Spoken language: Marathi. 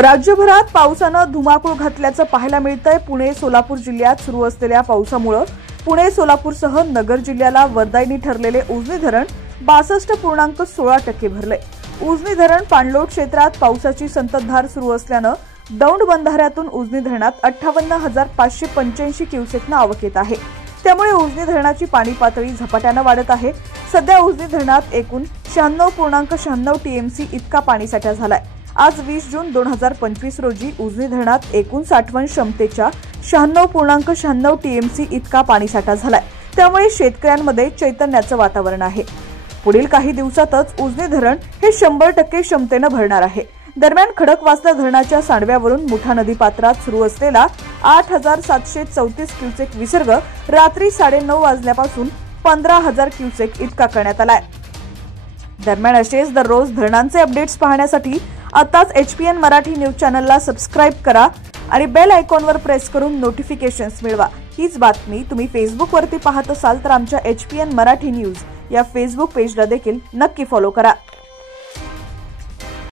राज्यभरात पावसानं धुमाकूळ घातल्याचं पाहायला मिळतंय। पुणे सोलापूर जिल्ह्यात सुरू असलेल्या पावसामुळे पुणे सोलापूरसह नगर जिल्ह्याला वरदायिनी ठरलेले उजनी धरण 62.16% भरले। उजनी धरण पाणलोट क्षेत्रात पावसाची संततधार सुरू असल्यानं दौंड बंधाऱ्यातून उजनी धरणात 58,585 क्युसेकनं आवक येत आहे। त्यामुळे उजनी धरणाची पाणी पातळी झपाट्यानं वाढत आहे। सध्या उजनी धरणात एकूण 96.96 टीएमसी इतका पाणीसाठा झालाय। आज 20 जून 2025 रोजी उजनी धरणात एकूण साठवण क्षमतेच्या 96.96 टीएमसी इतका पाणीसाठा झालाय। त्यामुळे शेतकऱ्यांमध्ये चैतन्याचं वातावरण आहे। पुढील काही दिवसातच उजनी धरण हे 100% क्षमतेनं भरणार आहे। दरम्यान खडकवासला धरणाच्या सांडव्यावरून मुठा नदी पात्रात सुरू असलेला 8,734 क्युसेक विसर्ग रात्री 9:30 वाजल्यापासून 15,000 क्युसेक इतका करण्यात आलाय। दरम्यान असेच दररोज धरणांचे अपडेट्स पाहण्यासाठी आताच HPN मराठी न्यूज चॅनलला सबस्क्राइब करा आणि बेल आयकॉनवर प्रेस करून नोटिफिकेशन्स मिळवा। हीच बातमी तुम्ही फेसबुकवरती पाहत असाल तर आमच्या HPN मराठी न्यूज या फेसबुक पेजला देखील नक्की फॉलो करा।